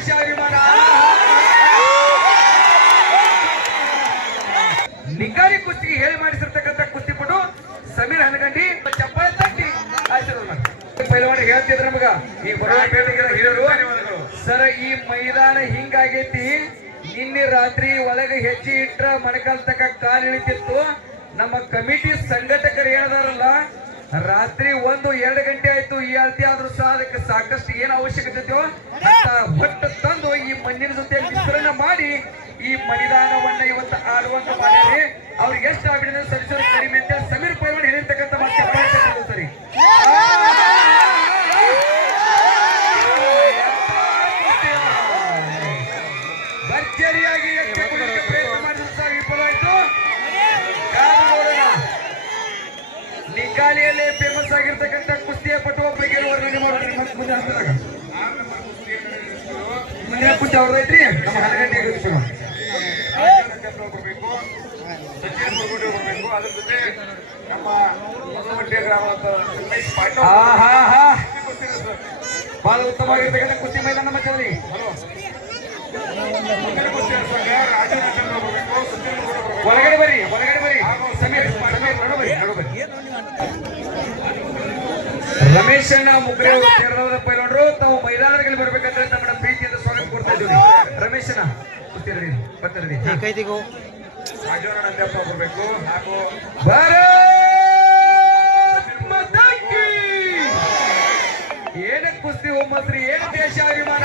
ದೇಶಾಭಿಮಾನ ನಿಗಾರಿ ಕುಸ್ತಿಗೆ ಹೇಳಿ ಮಾಡಿಸಿರ್ತಕ್ಕಂಥ ಕುಸ್ತಿಪಟು ಸಮೀರ್ ಹನಗಂಡಿ ಚಪ್ಪಾಳೆ ತಟ್ಟಿ. ಪೈಲವಾನ ಹೇಳ್ತಿದ್ರ ನಮಗ. ಈ ಹಿರಿಯರು. ಸರ್, ಈ ಮೈದಾನ ಹಿಂಗಾಗೈತಿ. ನಿನ್ನೆ ರಾತ್ರಿ ಒಳಗೆ ಹೆಜ್ಜೆ ಇಟ್ರ ಮಣಕಾಲ್ ತಕ್ಕ ಕಾಲ್ ಇಳಿತಿತ್ತು ನಮ್ಮ ಕಮಿಟಿ ಏನದಾರಲ್ಲ ರಾತ್ರಿ ಒಂದು ಎರಡು ಗಂಟೆ ಆಯ್ತು ಈ ಆರತಿ ಆದ್ರೂ ಸಹ ಅದಕ್ಕೆ ಸಾಕಷ್ಟು ಏನು ಅವಶ್ಯಕತೆ ಹೊಟ್ಟು ತಂದು ಈ ಮಣ್ಣಿನ ಜೊತೆ ಮಿಶ್ರಣ ಮಾಡಿ ಈ ಮಣಿದಾನವನ್ನ ಇವತ್ತು ಆಡುವಂತ ಮಾಡಿ ಅವ್ರಿಗೆ ಎಷ್ಟು ಅಭಿನಂದನೆ ಸಲ್ಲಿಸೋದು ಕಡಿಮೆ ಅಂತ ಸಮೀರ್ ಪೈಲ್ವಾನ್ ಹೇಳಿರ್ತಕ್ಕಂಥ ಮತ್ತೆ ಸರಿ ಭರ್ಜರಿಯಾಗಿ ನಿಗಾಲಿಯಲ್ಲಿ ಫೇಮಸ್ ಆಗಿರ್ತಕ್ಕಂಥ ಕುಸ್ತಿಯ ಪಟು ಬಗ್ಗೆ ಮುಂದಿನ ಕುಸ್ತಿ ಅದ್ರ ಜೊತೆ ನಮ್ಮ. ಗೊತ್ತಿದೆ ಸರ್ ಬಹಳ ಉತ್ತಮವಾಗಿರ್ತಕ್ಕಂಥ ಕುಸ್ತಿ ಮೈದಾನ ನಮ್ಮ ಚಂದ್ರಿ ಒಳಗಡೆ ಬರ್ರಿ, ಒಳಗಡೆ ಬರ್ರಿ ಸಮೀರ್ ಸಮೀರ್ ನಡು ಬರ್ರಿ ನಡು ಬರ್ರಿ ರಮೇಶ್ ಅಣ್ಣ ಮುಗ್ರೆ ಕೇರಳದ ಪೈಲೊಂಡ್ರು ತಾವು ಮೈದಾನದಲ್ಲಿ ಬರ್ಬೇಕಂದ್ರೆ ನಮ್ಮ ಪ್ರೀತಿಯಿಂದ ಸ್ವಾಗತ ಕೊಡ್ತಾ ಇದ್ದೀವಿ. ರಮೇಶ್ ಅಣ್ಣ ಕುಸ್ತಿ ready, ಬರ್ತಾ ready. ಹಾ. ರಾಜು ನಂದಪ್ಪ ಬರಬೇಕು. ಹಾಗೂ ಏನಕ್ಕೆ ಕುಸ್ತಿ ಒಮ್ಮತ್ರಿ ಏನ್ ದೇಶ ಹೋಮಸ್ರಿ